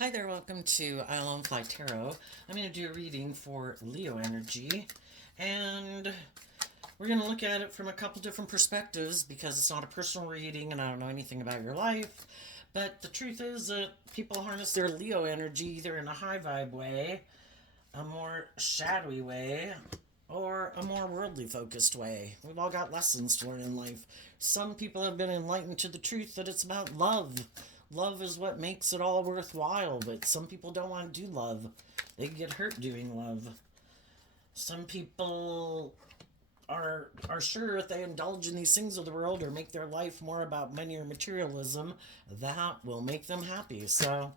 Hi there, welcome to I Alone Fly Tarot. I'm going to do a reading for Leo energy, and we're going to look at it from a couple different perspectives because it's not a personal reading and I don't know anything about your life. But the truth is that people harness their Leo energy either in a high vibe way, a more shadowy way, or a more worldly focused way. We've all got lessons to learn in life. Some people have been enlightened to the truth that it's about love. Love is what makes it all worthwhile, but some people don't want to do love. They get hurt doing love. Some people are sure if they indulge in these things of the world or make their life more about money or materialism, that will make them happy. So,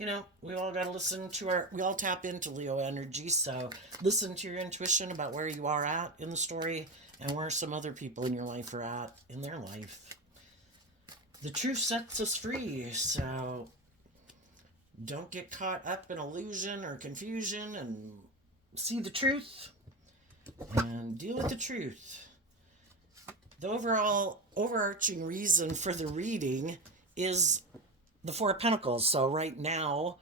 we all got to we all tap into Leo energy. So listen to your intuition about where you are at in the story and where some other people in your life are at in their life. The truth sets us free, so don't get caught up in illusion or confusion and see the truth and deal with the truth. The overall overarching reason for the reading is the Four of Pentacles. So right now,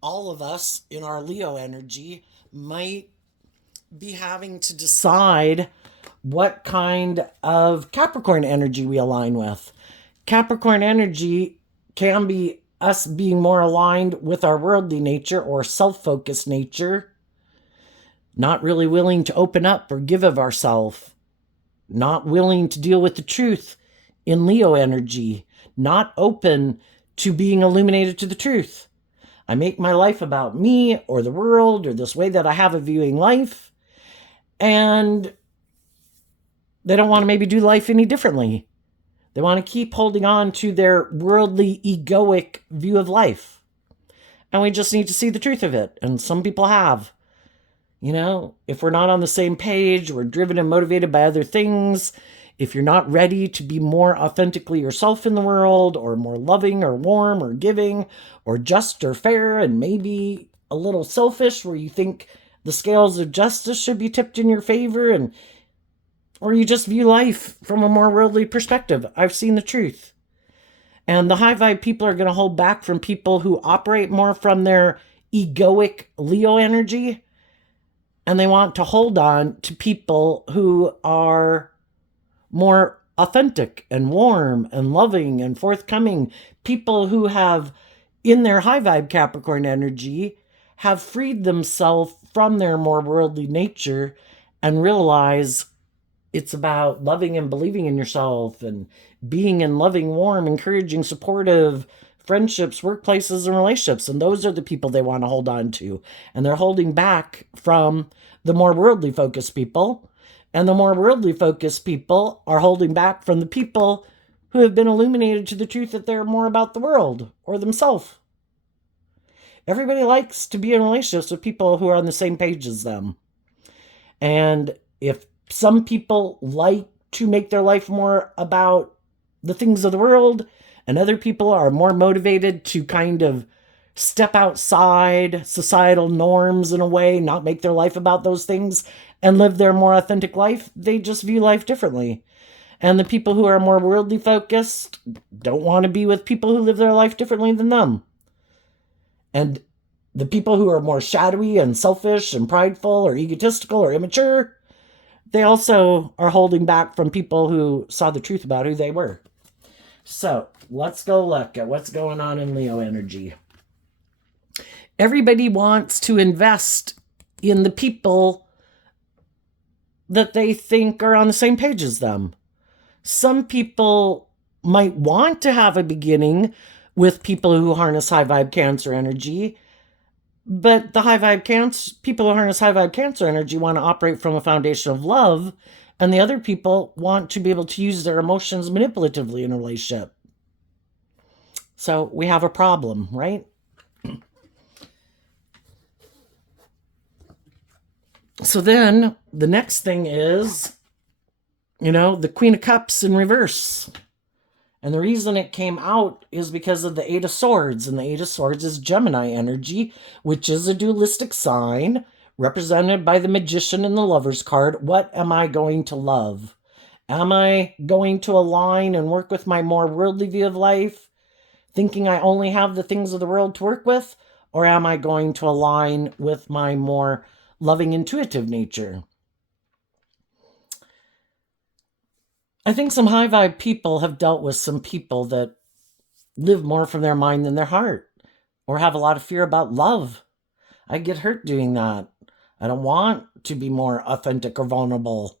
all of us in our Leo energy might be having to decide what kind of Capricorn energy we align with. Capricorn energy can be us being more aligned with our worldly nature or self-focused nature, not really willing to open up or give of ourselves, not willing to deal with the truth in Leo energy, not open to being illuminated to the truth. I make my life about me or the world or this way that I have of viewing life, and they don't want to maybe do life any differently. They want to keep holding on to their worldly, egoic view of life. And we just need to see the truth of it. And some people have. If we're not on the same page, we're driven and motivated by other things. If you're not ready to be more authentically yourself in the world, or more loving or warm or giving, or just or fair, and maybe a little selfish where you think the scales of justice should be tipped in your favor, or you just view life from a more worldly perspective. I've seen the truth. And the high vibe people are going to hold back from people who operate more from their egoic Leo energy. And they want to hold on to people who are more authentic and warm and loving and forthcoming. People who have, in their high vibe Capricorn energy, have freed themselves from their more worldly nature and realize it's about loving and believing in yourself and being in loving, warm, encouraging, supportive friendships, workplaces, and relationships. And those are the people they want to hold on to. And they're holding back from the more worldly focused people. And the more worldly focused people are holding back from the people who have been illuminated to the truth that they're more about the world or themselves. Everybody likes to be in relationships with people who are on the same page as them. And if some people like to make their life more about the things of the world, and other people are more motivated to kind of step outside societal norms in a way, not make their life about those things, and live their more authentic life. They just view life differently. And the people who are more worldly focused don't want to be with people who live their life differently than them. And the people who are more shadowy and selfish and prideful or egotistical or immature, they also are holding back from people who saw the truth about who they were. So let's go look at what's going on in Leo energy. Everybody wants to invest in the people that they think are on the same page as them. Some people might want to have a beginning with people who harness high vibe Cancer energy, but the people who harness high vibe Cancer energy want to operate from a foundation of love, and the other people want to be able to use their emotions manipulatively in a relationship. So we have a problem, right? So then the next thing is, the Queen of Cups in reverse. And the reason it came out is because of the Eight of Swords. And the Eight of Swords is Gemini energy, which is a dualistic sign represented by the Magician and the Lover's card. What am I going to love? Am I going to align and work with my more worldly view of life thinking I only have the things of the world to work with? Or am I going to align with my more loving, intuitive nature? I think some high vibe people have dealt with some people that live more from their mind than their heart, or have a lot of fear about love. I get hurt doing that. I don't want to be more authentic or vulnerable.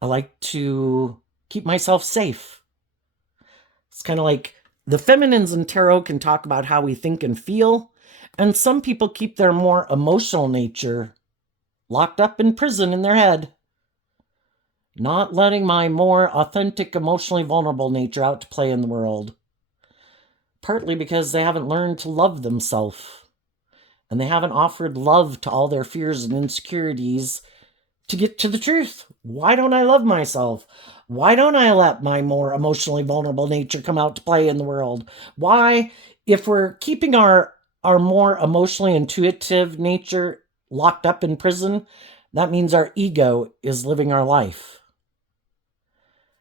I like to keep myself safe. It's kind of like the feminines in tarot can talk about how we think and feel, and some people keep their more emotional nature locked up in prison in their head. Not letting my more authentic, emotionally vulnerable nature out to play in the world. Partly because they haven't learned to love themselves. And they haven't offered love to all their fears and insecurities to get to the truth. Why don't I love myself? Why don't I let my more emotionally vulnerable nature come out to play in the world? Why, if we're keeping our more emotionally intuitive nature locked up in prison, that means our ego is living our life.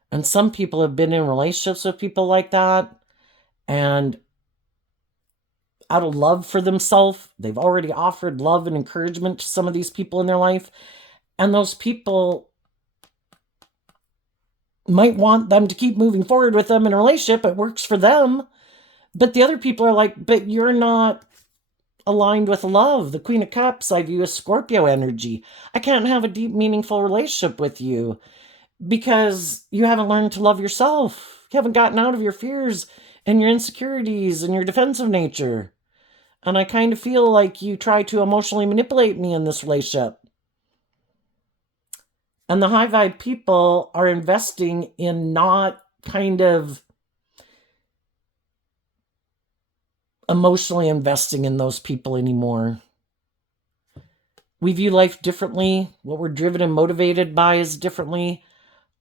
And some people have been in relationships with people like that, and out of love for themselves, they've already offered love and encouragement to some of these people in their life, and those people might want them to keep moving forward with them in a relationship. It works for them, but the other people are like, but you're not aligned with love. The Queen of Cups I view as Scorpio energy. I can't have a deep, meaningful relationship with you because you haven't learned to love yourself. You haven't gotten out of your fears and your insecurities and your defensive nature. And I kind of feel like you try to emotionally manipulate me in this relationship. And the high vibe people are investing in not kind of emotionally investing in those people anymore. We view life differently. What we're driven and motivated by is differently.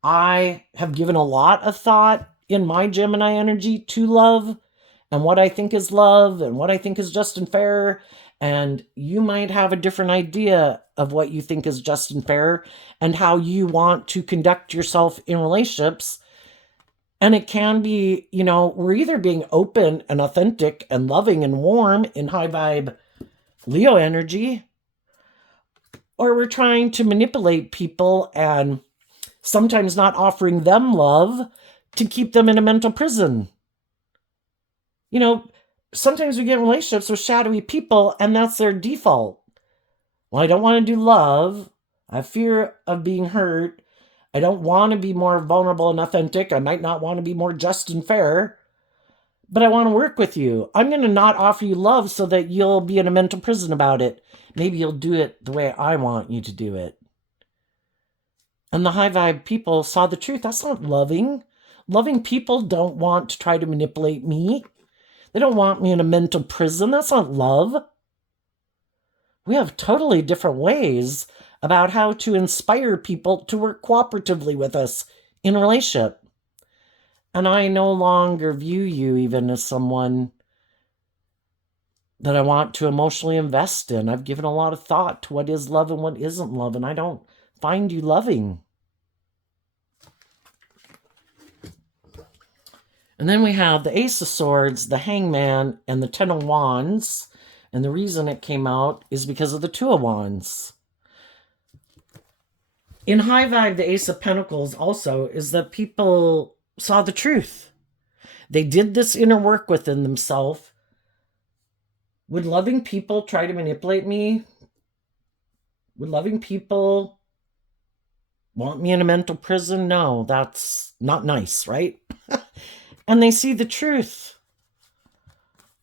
I have given a lot of thought in my Gemini energy to love and what I think is love and what I think is just and fair. And you might have a different idea of what you think is just and fair and how you want to conduct yourself in relationships. And it can be, we're either being open and authentic and loving and warm in high vibe Leo energy, or we're trying to manipulate people and sometimes not offering them love to keep them in a mental prison. Sometimes we get in relationships with shadowy people and that's their default. Well, I don't want to do love. I fear of being hurt. I don't want to be more vulnerable and authentic. I might not want to be more just and fair, but I want to work with you. I'm going to not offer you love so that you'll be in a mental prison about it. Maybe you'll do it the way I want you to do it. And the high vibe people saw the truth. That's not loving. Loving people don't want to try to manipulate me. They don't want me in a mental prison. That's not love. We have totally different ways about how to inspire people to work cooperatively with us in a relationship. And I no longer view you even as someone that I want to emotionally invest in. I've given a lot of thought to what is love and what isn't love, and I don't find you loving. And then we have the Ace of Swords, the Hangman, and the Ten of Wands. And the reason it came out is because of the Two of Wands. In high vibe, the Ace of Pentacles also is that people saw the truth. They did this inner work within themselves. Would loving people try to manipulate me? Would loving people want me in a mental prison? No, that's not nice, right? And they see the truth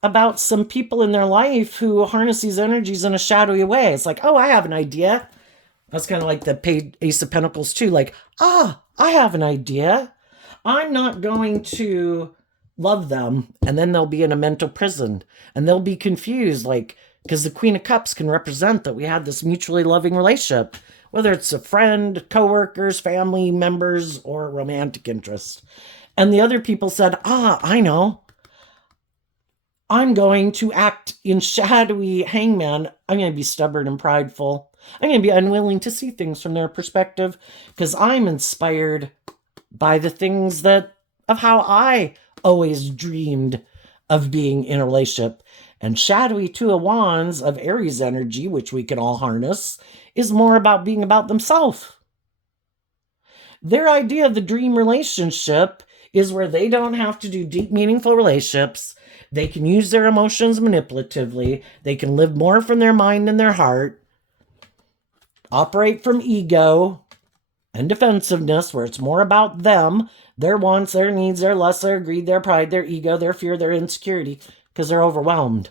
about some people in their life who harness these energies in a shadowy way. It's like, oh, I have an idea. That's kind of like the Ace of Pentacles too. Like, I have an idea. I'm not going to love them. And then they'll be in a mental prison. And they'll be confused, like, because the Queen of Cups can represent that we had this mutually loving relationship, whether it's a friend, coworkers, family members, or romantic interest. And the other people said, I know. I'm going to act in shadowy Hangman. I'm going to be stubborn and prideful. I'm going to be unwilling to see things from their perspective because I'm inspired by the things of how I always dreamed of being in a relationship. And shadowy Two of Wands of Aries energy, which we can all harness, is more about being about themselves. Their idea of the dream relationship is where they don't have to do deep, meaningful relationships. They can use their emotions manipulatively. They can live more from their mind and their heart, operate from ego and defensiveness, where it's more about them, their wants, their needs, their lust, their greed, their pride, their ego, their fear, their insecurity, because they're overwhelmed.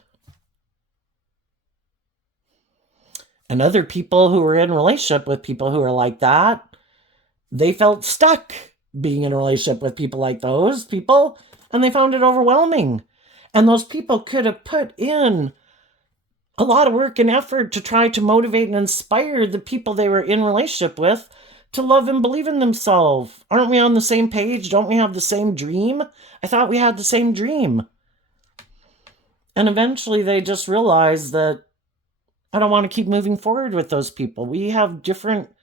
And other people who are in a relationship with people who are like that, they felt stuck being in a relationship with people like those people, and they found it overwhelming. And those people could have put in a lot of work and effort to try to motivate and inspire the people they were in relationship with to love and believe in themselves. Aren't we on the same page? Don't we have the same dream? I thought we had the same dream. And eventually they just realized that I don't want to keep moving forward with those people. We have different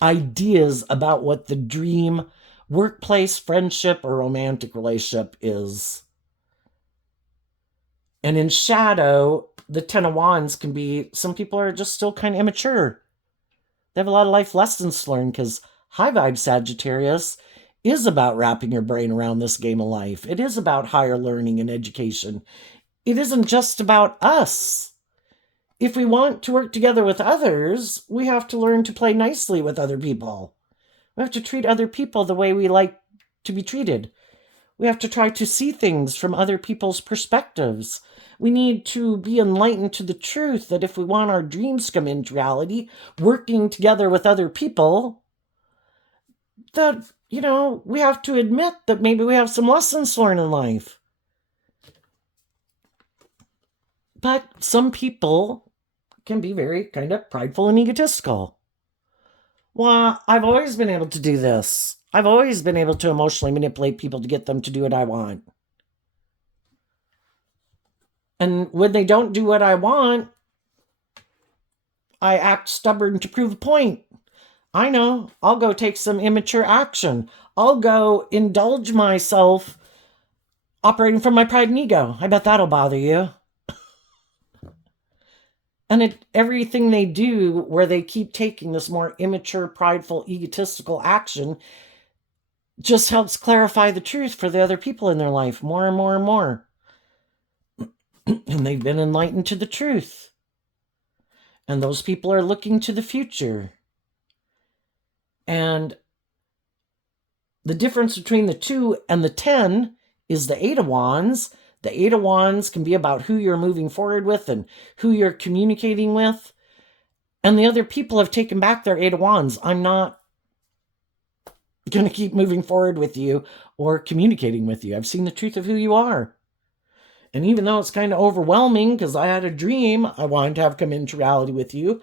ideas about what the dream workplace, friendship, or romantic relationship is. And in shadow, the Ten of Wands can be, some people are just still kind of immature. They have a lot of life lessons to learn, because high vibe Sagittarius is about wrapping your brain around this game of life. It is about higher learning and education. It isn't just about us. If we want to work together with others, we have to learn to play nicely with other people. We have to treat other people the way we like to be treated. We have to try to see things from other people's perspectives. We need to be enlightened to the truth that if we want our dreams to come into reality, working together with other people, that, we have to admit that maybe we have some lessons to learn in life. But some people can be very kind of prideful and egotistical. Well, I've always been able to do this. I've always been able to emotionally manipulate people to get them to do what I want. And when they don't do what I want, I act stubborn to prove a point. I know, I'll go take some immature action. I'll go indulge myself operating from my pride and ego. I bet that'll bother you. And everything they do where they keep taking this more immature, prideful, egotistical action just helps clarify the truth for the other people in their life more and more and more. And they've been enlightened to the truth. And those people are looking to the future. And the difference between the 2 and the 10 is the 8 of Wands. The 8 of Wands can be about who you're moving forward with and who you're communicating with. And the other people have taken back their 8 of Wands. I'm not going to keep moving forward with you or communicating with you. I've seen the truth of who you are. And even though it's kind of overwhelming because I had a dream I wanted to have come into reality with you,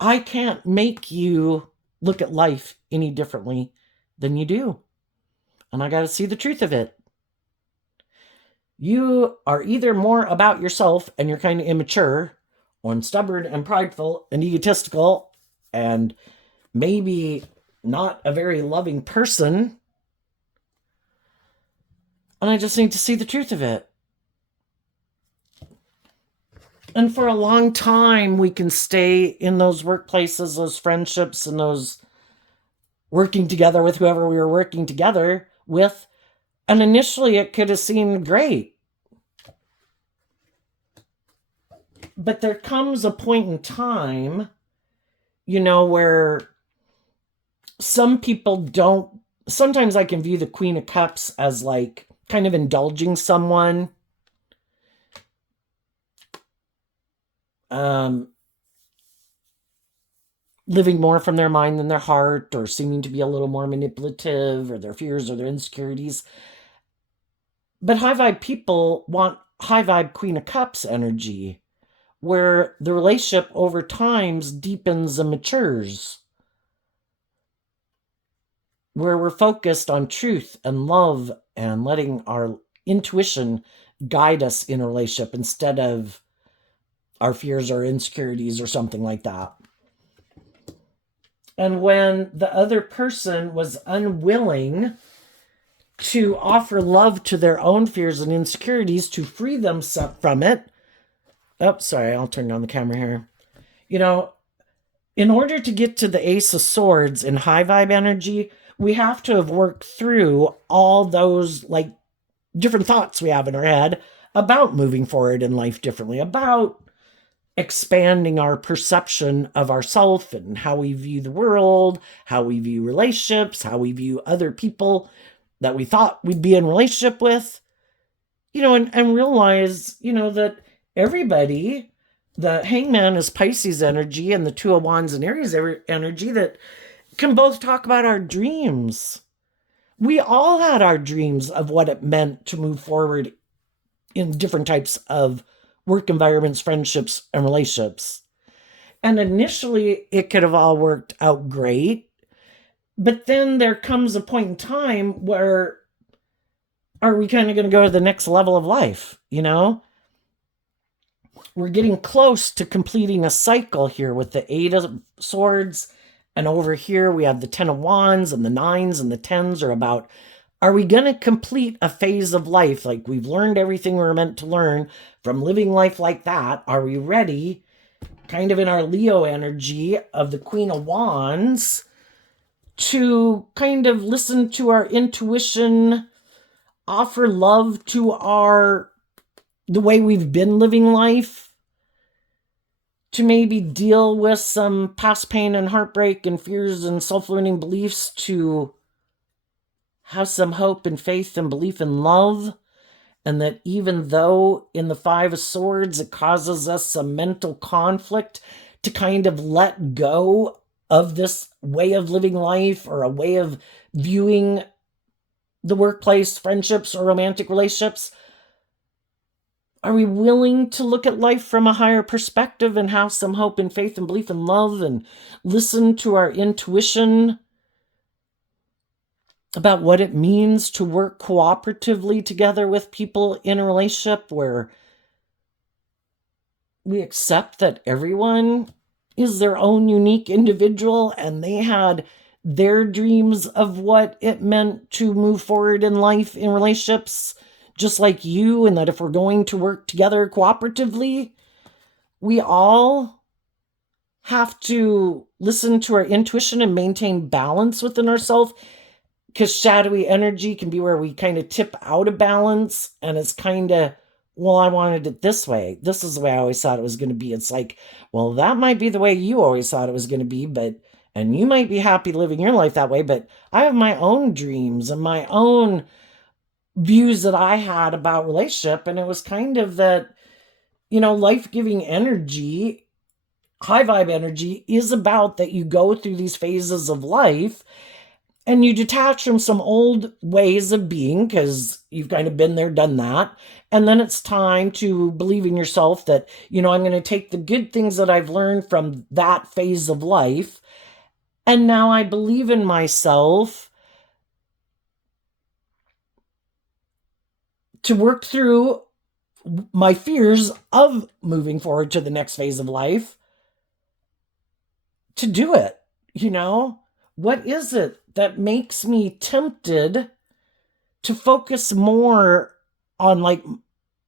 I can't make you look at life any differently than you do. And I got to see the truth of it. You are either more about yourself and you're kind of immature, or stubborn and prideful and egotistical and maybe not a very loving person. And I just need to see the truth of it. And for a long time, we can stay in those workplaces, those friendships, and those working together with whoever we were working together with. And initially, it could have seemed great. But there comes a point in time, where some people don't. Sometimes I can view the Queen of Cups as like kind of indulging someone. Living more from their mind than their heart, or seeming to be a little more manipulative, or their fears or their insecurities. But high vibe people want high vibe Queen of Cups energy, where the relationship over time deepens and matures, where we're focused on truth and love and letting our intuition guide us in a relationship instead of our fears or insecurities or something like that. And when the other person was unwilling to offer love to their own fears and insecurities to free themselves from it. Oh, sorry, I'll turn on the camera here. You know, in order to get to the Ace of Swords in high vibe energy, we have to have worked through all those like different thoughts we have in our head about moving forward in life differently, about expanding our perception of ourself and how we view the world, how we view relationships, how we view other people that we thought we'd be in relationship with, and realize, that everybody, the Hangman is Pisces energy and the Two of Wands and Aries energy that can both talk about our dreams. We all had our dreams of what it meant to move forward in different types of work environments, friendships, and relationships. And initially, it could have all worked out great. But then there comes a point in time where are we kind of going to go to the next level of life, We're getting close to completing a cycle here with the Eight of Swords. And over here, we have the Ten of Wands, and the Nines and the Tens are about, are we going to complete a phase of life? Like we've learned everything we're meant to learn from living life like that. Are we ready, kind of in our Leo energy of the Queen of Wands, to kind of listen to our intuition, offer love to the way we've been living life, to maybe deal with some past pain and heartbreak and fears and self-limiting beliefs, to have some hope and faith and belief in love. And that even though in the Five of Swords it causes us some mental conflict, to kind of let go of this way of living life or a way of viewing the workplace, friendships, or romantic relationships. Are we willing to look at life from a higher perspective and have some hope and faith and belief in love and listen to our intuition about what it means to work cooperatively together with people in a relationship where we accept that everyone is their own unique individual and they had their dreams of what it meant to move forward in life in relationships, just like you, and that if we're going to work together cooperatively, we all have to listen to our intuition and maintain balance within ourselves, because shadowy energy can be where we kind of tip out of balance, and it's kind of, well, I wanted it this way. This is the way I always thought it was going to be. It's like, well, that might be the way you always thought it was going to be, and you might be happy living your life that way, but I have my own dreams and my own views that I had about relationship. And it was kind of that, life-giving energy, high vibe energy, is about that you go through these phases of life and you detach from some old ways of being because you've kind of been there, done that. And then it's time to believe in yourself that, I'm going to take the good things that I've learned from that phase of life. And now I believe in myself to work through my fears of moving forward to the next phase of life, to do it. What is it that makes me tempted to focus more on like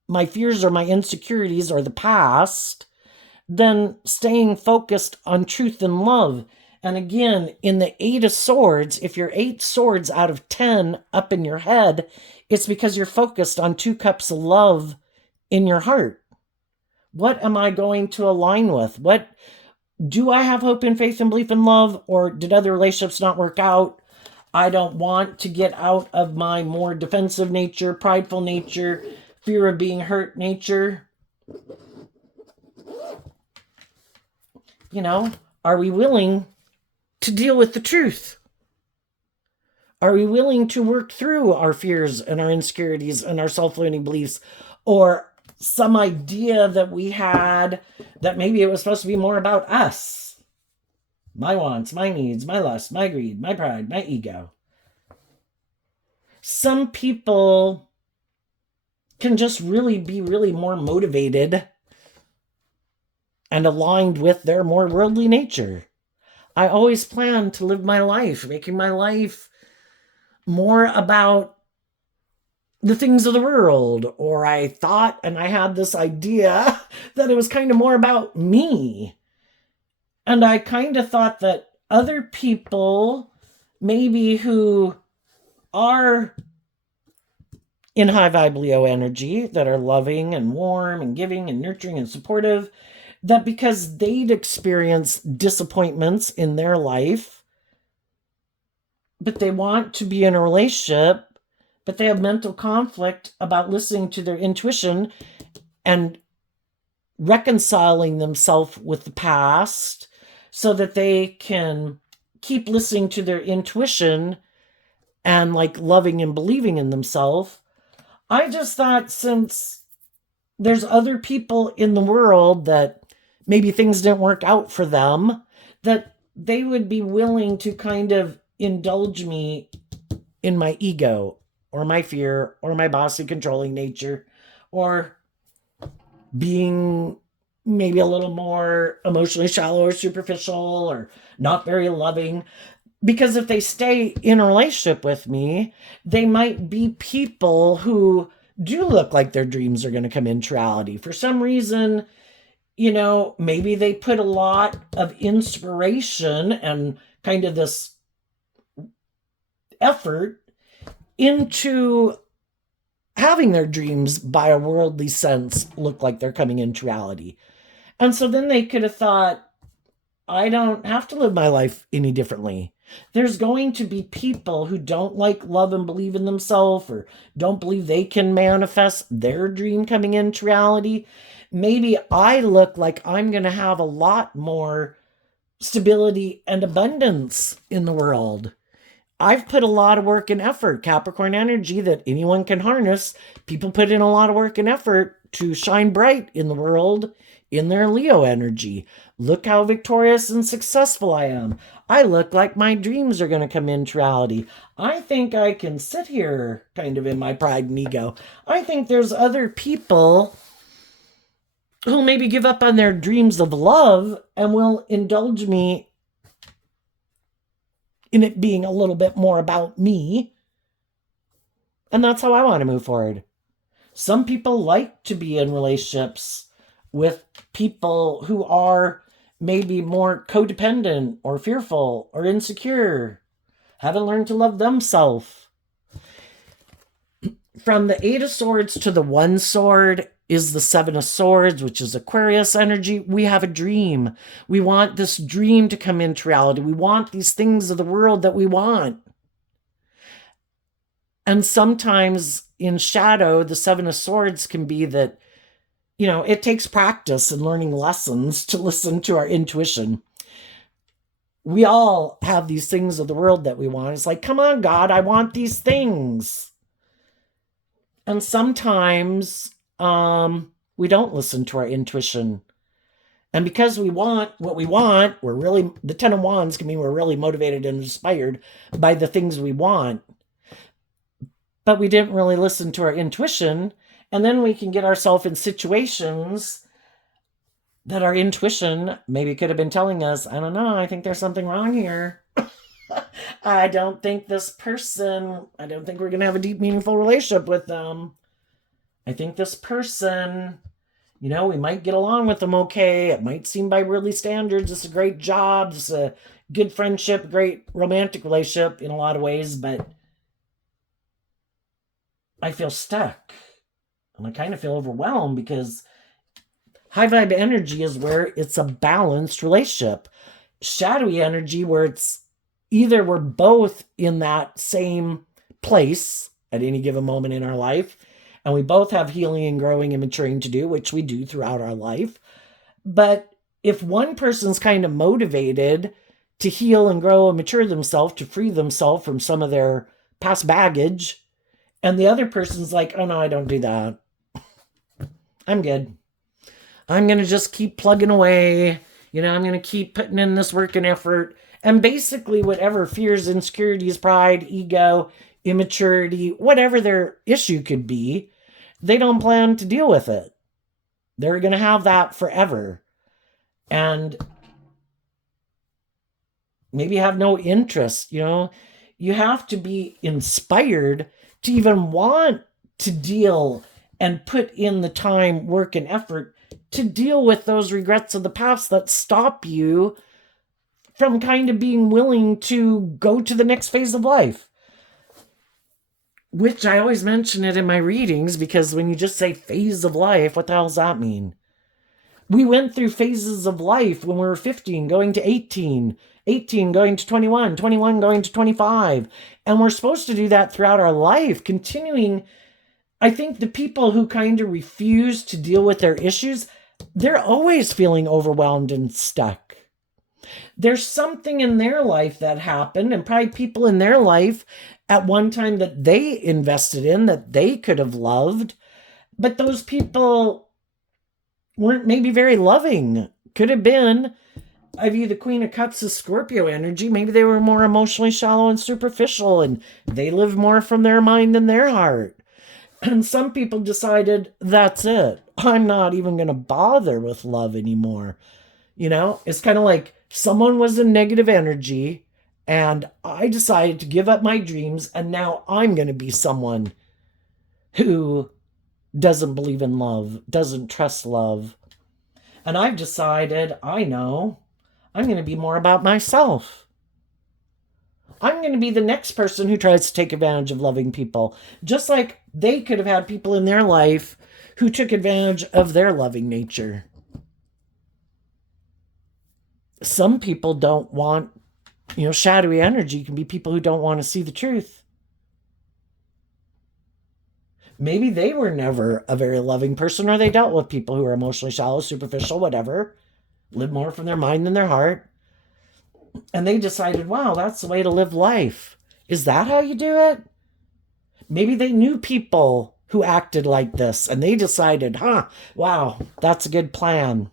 my fears or my insecurities or the past than staying focused on truth and love? And again, in the Eight of Swords, if you're 8 swords out of 10 up in your head, it's because you're focused on 2 cups of love in your heart. What am I going to align with? What do I have hope and faith and belief in love, or did other relationships not work out? I don't want to get out of my more defensive nature, prideful nature, fear of being hurt nature. Are we willing to deal with the truth? Are we willing to work through our fears and our insecurities and our self-limiting beliefs, or some idea that we had that maybe it was supposed to be more about us? My wants, my needs, my lust, my greed, my pride, my ego. Some people can just really be more motivated and aligned with their more worldly nature. I always plan to live my life, making my life more about the things of the world, or I thought and I had this idea that it was kind of more about me. And I kind of thought that other people, maybe who are in high vibe Leo energy, that are loving and warm and giving and nurturing and supportive, that because they'd experienced disappointments in their life, but they want to be in a relationship, but they have mental conflict about listening to their intuition and reconciling themselves with the past so that they can keep listening to their intuition and like loving and believing in themselves. I just thought, since there's other people in the world that maybe things didn't work out for them, that they would be willing to kind of indulge me in my ego or my fear or my bossy controlling nature, or being maybe a little more emotionally shallow or superficial or not very loving. Because if they stay in a relationship with me, they might be people who do look like their dreams are going to come into reality. For some reason, maybe they put a lot of inspiration and kind of this effort into having their dreams by a worldly sense look like they're coming into reality. And so then they could have thought, I don't have to live my life any differently. There's going to be people who don't like love and believe in themselves, or don't believe they can manifest their dream coming into reality. Maybe I look like I'm going to have a lot more stability and abundance in the world. I've put a lot of work and effort, Capricorn energy, that anyone can harness. People put in a lot of work and effort to shine bright in the world in their Leo energy. Look how victorious and successful I am. I look like my dreams are going to come into reality. I think I can sit here kind of in my pride and ego. I think there's other people who maybe give up on their dreams of love and will indulge me in it being a little bit more about me. And that's how I want to move forward. Some people like to be in relationships with people who are maybe more codependent or fearful or insecure, haven't learned to love themselves. From the Eight of Swords to the One Sword is the Seven of Swords, which is Aquarius energy. We have a dream. We want this dream to come into reality. We want these things of the world that we want. And sometimes in shadow, the Seven of Swords can be that, it takes practice and learning lessons to listen to our intuition. We all have these things of the world that we want. It's like, come on, God, I want these things. And sometimes we don't listen to our intuition. And because we want what we want, the Ten of Wands can mean we're really motivated and inspired by the things we want. But we didn't really listen to our intuition. And then we can get ourselves in situations that our intuition maybe could have been telling us, I don't know, I think there's something wrong here. I don't think we're going to have a deep, meaningful relationship with them. I think this person, we might get along with them okay. It might seem by worldly standards, it's a great job, it's a good friendship, great romantic relationship in a lot of ways, but I feel stuck. And I kind of feel overwhelmed because high vibe energy is where it's a balanced relationship. Shadowy energy, where it's either we're both in that same place at any given moment in our life, and we both have healing and growing and maturing to do, which we do throughout our life. But if one person's kind of motivated to heal and grow and mature themselves, to free themselves from some of their past baggage, and the other person's like, oh no, I don't do that. I'm good. I'm going to just keep plugging away. I'm going to keep putting in this work and effort. And basically whatever fears, insecurities, pride, ego, immaturity, whatever their issue could be, they don't plan to deal with it. They're going to have that forever. And maybe have no interest. You have to be inspired to even want to deal and put in the time, work, and effort to deal with those regrets of the past that stop you from kind of being willing to go to the next phase of life. Which I always mention it in my readings, because when you just say phase of life, what the hell does that mean? We went through phases of life when we were 15 going to 18, 18 going to 21, 21 going to 25. And we're supposed to do that throughout our life, continuing. I think the people who kind of refuse to deal with their issues, they're always feeling overwhelmed and stuck. There's something in their life that happened, and probably people in their life at one time that they invested in, that they could have loved, but those people weren't maybe very loving. Could have been, I view the Queen of Cups as Scorpio energy. Maybe they were more emotionally shallow and superficial, and they lived more from their mind than their heart. And some people decided, that's it. I'm not even going to bother with love anymore. You know, it's kind of like someone was in negative energy and I decided to give up my dreams, and now I'm going to be someone who doesn't believe in love, doesn't trust love. And I've decided, I know, I'm going to be more about myself. I'm going to be the next person who tries to take advantage of loving people. Just like they could have had people in their life who took advantage of their loving nature. Some people don't want, shadowy energy can be people who don't want to see the truth. Maybe they were never a very loving person, or they dealt with people who are emotionally shallow, superficial, whatever, live more from their mind than their heart. And they decided, wow, that's the way to live life. Is that how you do it? Maybe they knew people who acted like this, and they decided, wow, that's a good plan.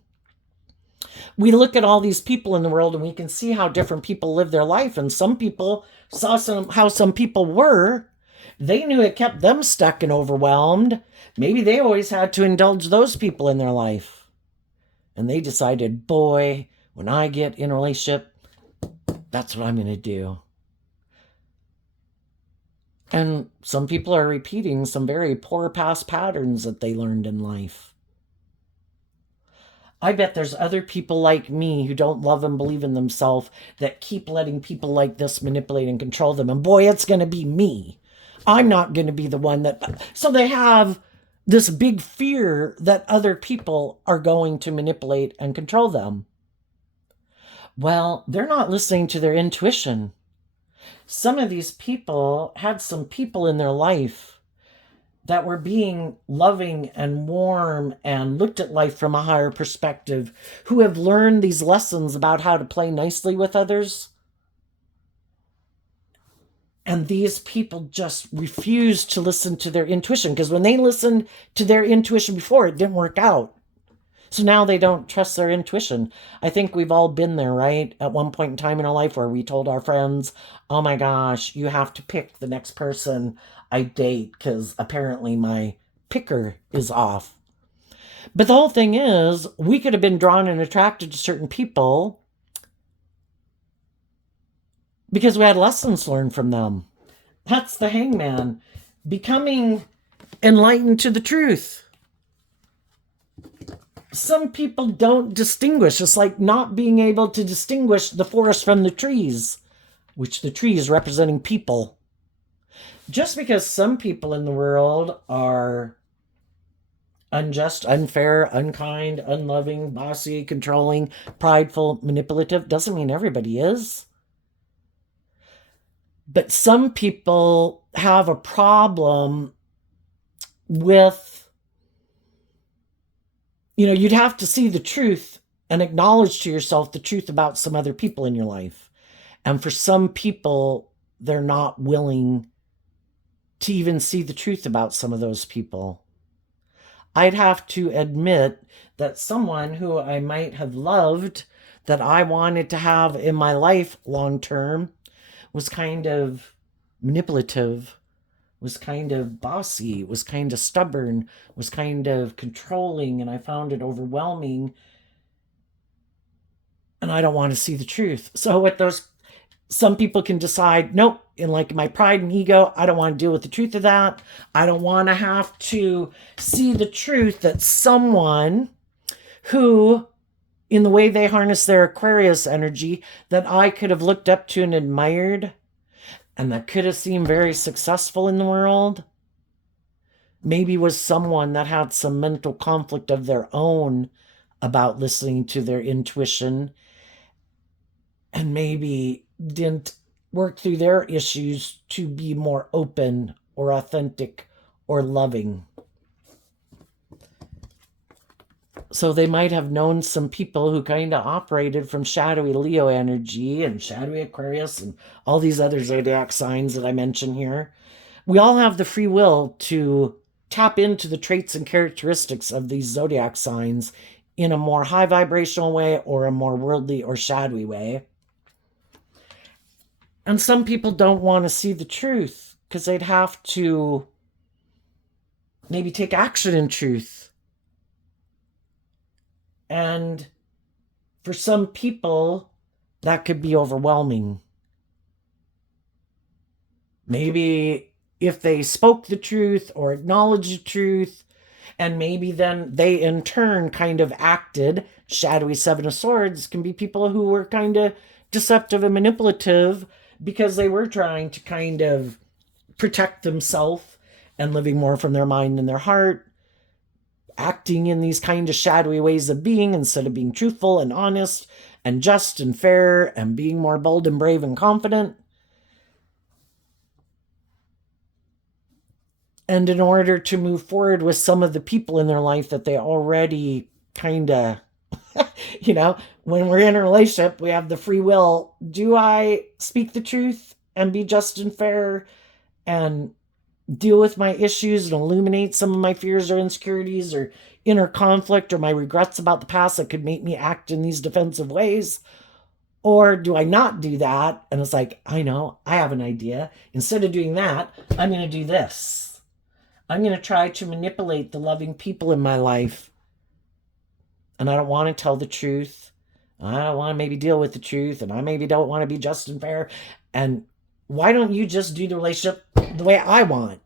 We look at all these people in the world and we can see how different people live their life. And some people saw how some people were. They knew it kept them stuck and overwhelmed. Maybe they always had to indulge those people in their life. And they decided, boy, when I get in a relationship, that's what I'm going to do. And some people are repeating some very poor past patterns that they learned in life. I bet there's other people like me who don't love and believe in themselves that keep letting people like this manipulate and control them. And boy, it's going to be me. I'm not going to be the one that... So they have this big fear that other people are going to manipulate and control them. Well, they're not listening to their intuition. Some of these people had some people in their life that were being loving and warm and looked at life from a higher perspective, who have learned these lessons about how to play nicely with others. And these people just refused to listen to their intuition, because when they listened to their intuition before, it didn't work out. So now they don't trust their intuition. I think we've all been there, right? At one point in time in our life where we told our friends, oh my gosh, you have to pick the next person I date because apparently my picker is off. But the whole thing is, we could have been drawn and attracted to certain people because we had lessons learned from them. That's the hangman. Becoming enlightened to the truth. Some people don't distinguish. It's like not being able to distinguish the forest from the trees, which the trees representing people. Just because some people in the world are unjust, unfair, unkind, unloving, bossy, controlling, prideful, manipulative, doesn't mean everybody is. But some people have a problem with, you'd have to see the truth and acknowledge to yourself the truth about some other people in your life. And for some people, they're not willing to even see the truth about some of those people. I'd have to admit that someone who I might have loved, that I wanted to have in my life long term, was kind of manipulative, was kind of bossy, was kind of stubborn, was kind of controlling, and I found it overwhelming. And I don't want to see the truth. So with those, some people can decide, nope, in like my pride and ego, I don't want to deal with the truth of that. I don't want to have to see the truth that someone who, in the way they harness their Aquarius energy, that I could have looked up to and admired, and that could have seemed very successful in the world, maybe was someone that had some mental conflict of their own about listening to their intuition, and maybe didn't work through their issues to be more open or authentic or loving. So they might have known some people who kind of operated from shadowy Leo energy and shadowy Aquarius and all these other zodiac signs that I mention here. We all have the free will to tap into the traits and characteristics of these zodiac signs in a more high vibrational way or a more worldly or shadowy way. And some people don't want to see the truth because they'd have to maybe take action in truth. And for some people, that could be overwhelming. Maybe if they spoke the truth or acknowledged the truth, and maybe then they in turn kind of acted, shadowy Seven of Swords can be people who were kind of deceptive and manipulative because they were trying to kind of protect themselves and living more from their mind and their heart, acting in these kind of shadowy ways of being instead of being truthful and honest and just and fair and being more bold and brave and confident. And in order to move forward with some of the people in their life that they already kind of, when we're in a relationship, we have the free will. Do I speak the truth and be just and fair and deal with my issues and illuminate some of my fears or insecurities or inner conflict or my regrets about the past that could make me act in these defensive ways? Or do I not do that? And it's like, I know, I have an idea. Instead of doing that, I'm going to do this. I'm going to try to manipulate the loving people in my life. And I don't want to tell the truth. I don't want to maybe deal with the truth. And I maybe don't want to be just and fair. And why don't you just do the relationship the way I want?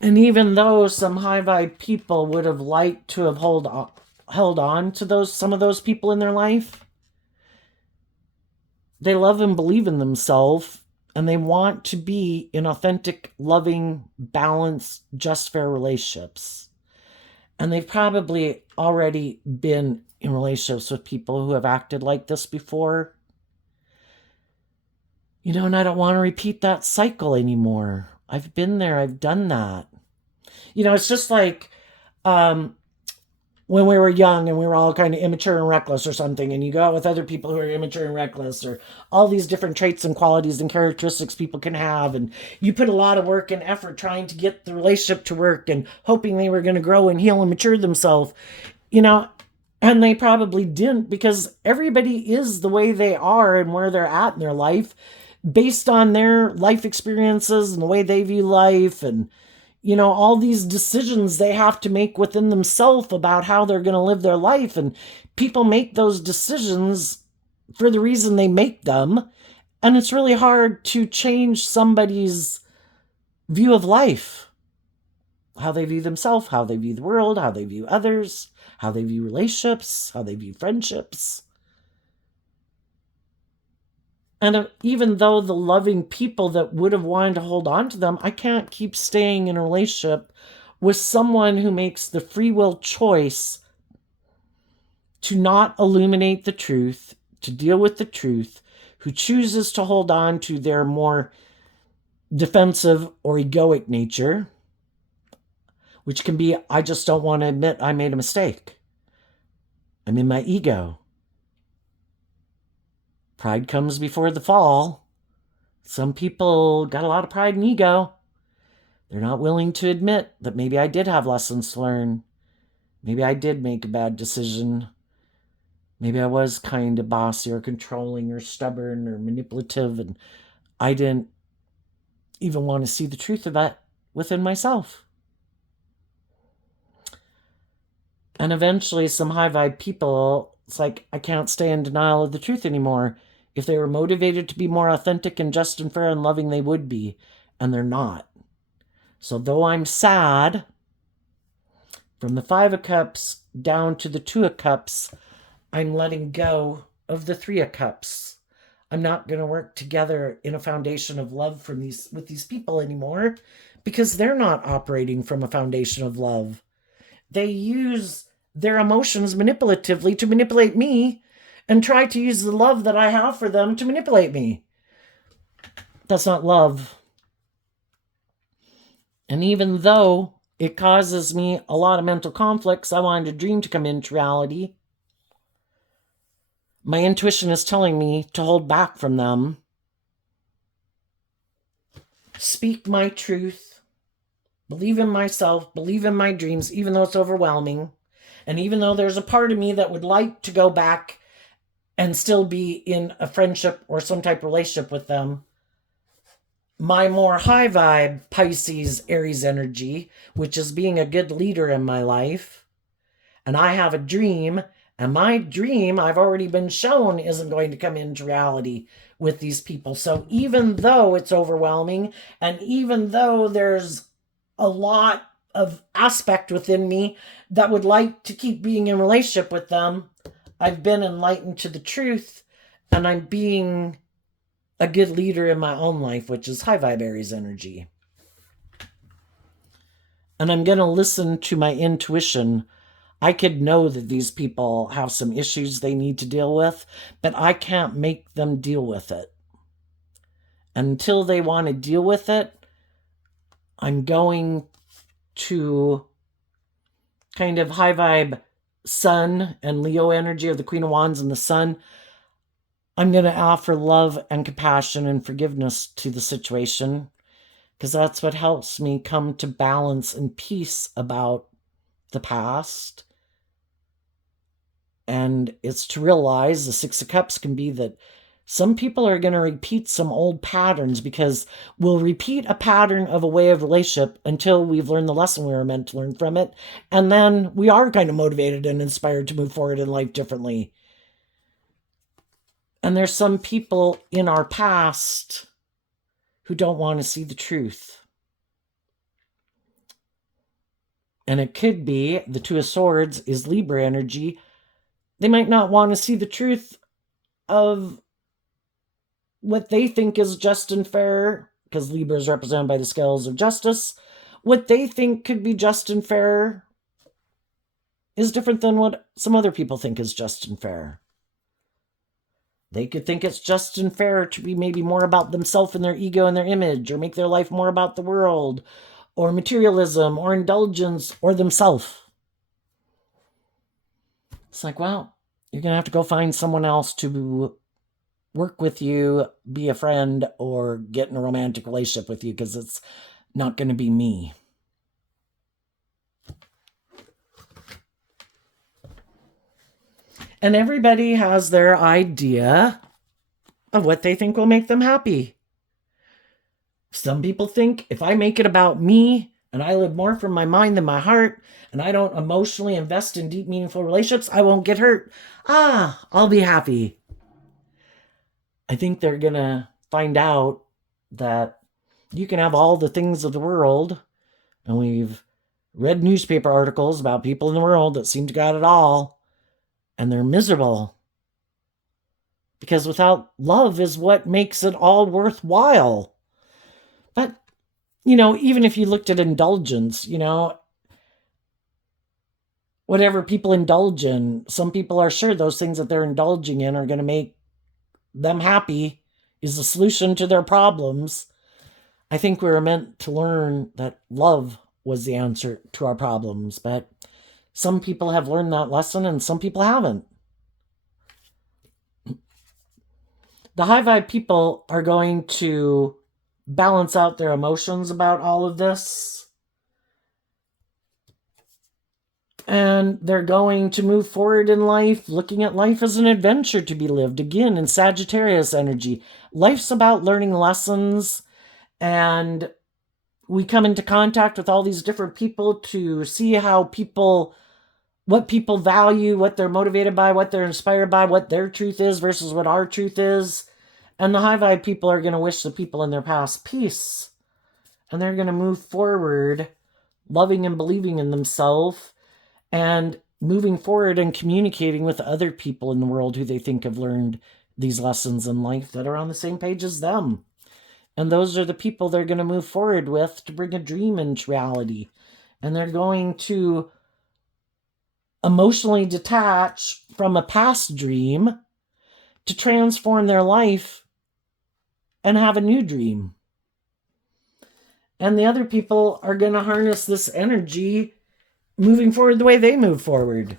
And even though some high vibe people would have liked to have held on to some of those people in their life, they love and believe in themselves, and they want to be in authentic, loving, balanced, just, fair relationships. And they've probably already been in relationships with people who have acted like this before. And I don't want to repeat that cycle anymore. I've been there. I've done that. It's just like when we were young and we were all kind of immature and reckless or something, and you go out with other people who are immature and reckless, or all these different traits and qualities and characteristics people can have, and you put a lot of work and effort trying to get the relationship to work and hoping they were going to grow and heal and mature themselves, and they probably didn't, because everybody is the way they are and where they're at in their life based on their life experiences and the way they view life, and all these decisions they have to make within themselves about how they're going to live their life. And people make those decisions for the reason they make them. And it's really hard to change somebody's view of life, how they view themselves, how they view the world, how they view others, how they view relationships, how they view friendships. And even though the loving people that would have wanted to hold on to them, I can't keep staying in a relationship with someone who makes the free will choice to not illuminate the truth, to deal with the truth, who chooses to hold on to their more defensive or egoic nature, which can be, I just don't want to admit I made a mistake. I'm in my ego. Pride comes before the fall. Some people got a lot of pride and ego. They're not willing to admit that maybe I did have lessons to learn. Maybe I did make a bad decision. Maybe I was kind of bossy or controlling or stubborn or manipulative, and I didn't even want to see the truth of that within myself. And eventually some high vibe people It's like I can't stay in denial of the truth anymore. If they were motivated to be more authentic and just and fair and loving, they would be. And they're not. So though I'm sad, from the Five of Cups down to the Two of Cups, I'm letting go of the Three of Cups. I'm not going to work together in a foundation of love with these people anymore, because they're not operating from a foundation of love. They use their emotions manipulatively to manipulate me and try to use the love that I have for them to manipulate me. That's not love. And even though it causes me a lot of mental conflicts, I wanted a dream to come into reality, my intuition is telling me to hold back from them. Speak my truth. Believe in myself. Believe in my dreams, even though it's overwhelming. And even though there's a part of me that would like to go back and still be in a friendship or some type of relationship with them, my more high vibe Pisces Aries energy, which is being a good leader in my life, and I have a dream, and my dream I've already been shown isn't going to come into reality with these people. So even though it's overwhelming, and even though there's a lot of aspect within me that would like to keep being in relationship with them, I've been enlightened to the truth, and I'm being a good leader in my own life, which is high vibe Aries energy. And I'm going to listen to my intuition. I could know that these people have some issues they need to deal with, but I can't make them deal with it. Until they want to deal with it, I'm going to kind of high vibe Sun and Leo energy of the Queen of Wands and the Sun. I'm going to offer love and compassion and forgiveness to the situation, because that's what helps me come to balance and peace about the past. And it's to realize the Six of Cups can be that some people are going to repeat some old patterns, because we'll repeat a pattern of a way of relationship until we've learned the lesson we were meant to learn from it. And then we are kind of motivated and inspired to move forward in life differently. And there's some people in our past who don't want to see the truth. And it could be the Two of Swords is Libra energy. They might not want to see the truth of what they think is just and fair, because Libra is represented by the scales of justice. What they think could be just and fair is different than what some other people think is just and fair. They could think it's just and fair to be maybe more about themselves and their ego and their image, or make their life more about the world, or materialism, or indulgence, or themselves. It's like, well, you're going to have to go find someone else to work with you, be a friend, or get in a romantic relationship with you, because it's not going to be me. And everybody has their idea of what they think will make them happy. Some people think if I make it about me, and I live more from my mind than my heart, and I don't emotionally invest in deep, meaningful relationships, I won't get hurt. I'll be happy. I think they're going to find out that you can have all the things of the world, and we've read newspaper articles about people in the world that seem to got it all, and they're miserable. Because without love is what makes it all worthwhile. But, even if you looked at indulgence, whatever people indulge in, some people are sure those things that they're indulging in are going to make them happy, is the solution to their problems. I think we were meant to learn that love was the answer to our problems, but some people have learned that lesson and some people haven't. The high vibe people are going to balance out their emotions about all of this. And they're going to move forward in life, looking at life as an adventure to be lived. Again, in Sagittarius energy, life's about learning lessons, and we come into contact with all these different people to see how people what people value, what they're motivated by, what they're inspired by, what their truth is versus what our truth is. And the high vibe people are going to wish the people in their past peace. And they're going to move forward loving and believing in themselves and moving forward and communicating with other people in the world who they think have learned these lessons in life that are on the same page as them. And those are the people they're going to move forward with to bring a dream into reality. And they're going to emotionally detach from a past dream to transform their life and have a new dream. And the other people are going to harness this energy moving forward the way they move forward.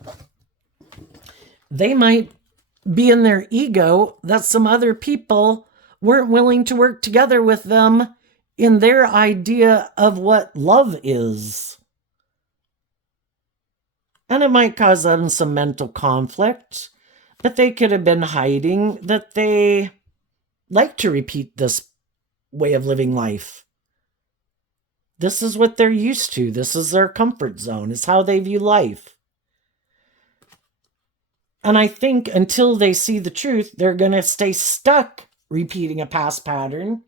They might be in their ego that some other people weren't willing to work together with them in their idea of what love is. And it might cause them some mental conflict, but they could have been hiding that they like to repeat this way of living life. This is what they're used to. This is their comfort zone. It's how they view life. And I think until they see the truth, they're going to stay stuck repeating a past pattern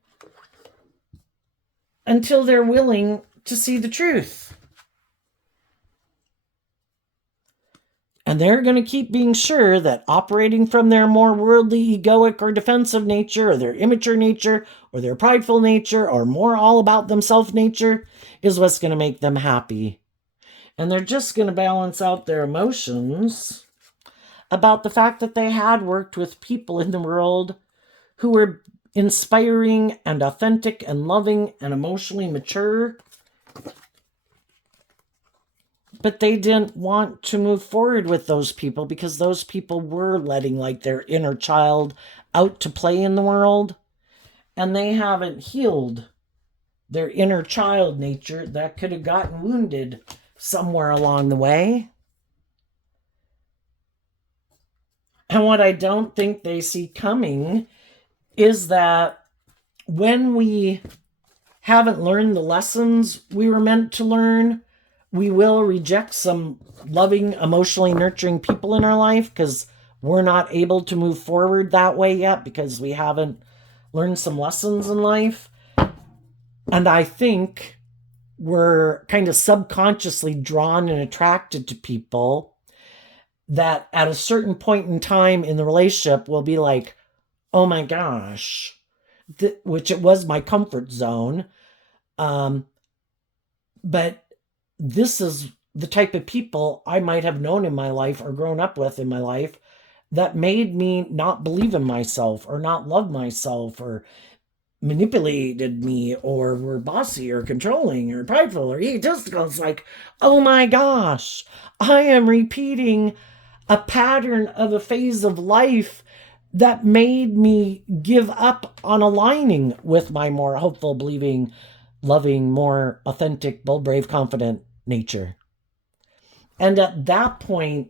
until they're willing to see the truth. And they're going to keep being sure that operating from their more worldly, egoic, or defensive nature, or their immature nature, or their prideful nature, or more all about themselves nature is what's going to make them happy. And they're just going to balance out their emotions about the fact that they had worked with people in the world who were inspiring and authentic and loving and emotionally mature, but they didn't want to move forward with those people because those people were letting like their inner child out to play in the world, and they haven't healed their inner child nature that could have gotten wounded somewhere along the way. And what I don't think they see coming is that when we haven't learned the lessons we were meant to learn, we will reject some loving, emotionally nurturing people in our life because we're not able to move forward that way yet because we haven't learned some lessons in life. And I think we're kind of subconsciously drawn and attracted to people that at a certain point in time in the relationship will be like, oh my gosh, which it was my comfort zone. But this is the type of people I might have known in my life or grown up with in my life that made me not believe in myself or not love myself or manipulated me or were bossy or controlling or prideful or egotistical. It's like, oh my gosh, I am repeating a pattern of a phase of life that made me give up on aligning with my more hopeful, believing, loving, more authentic, bold, brave, confident nature. And at that point,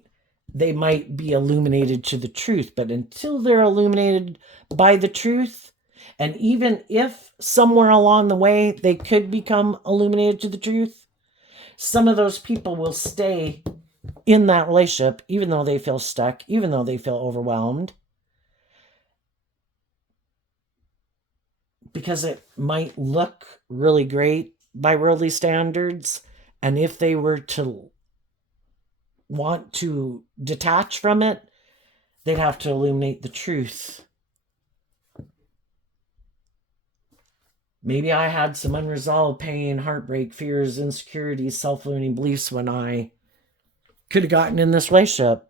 they might be illuminated to the truth. But until they're illuminated by the truth, and even if somewhere along the way they could become illuminated to the truth, some of those people will stay in that relationship, even though they feel stuck, even though they feel overwhelmed, because it might look really great by worldly standards. And if they were to want to detach from it, they'd have to illuminate the truth. Maybe I had some unresolved pain, heartbreak, fears, insecurities, self-limiting beliefs when I could have gotten in this relationship.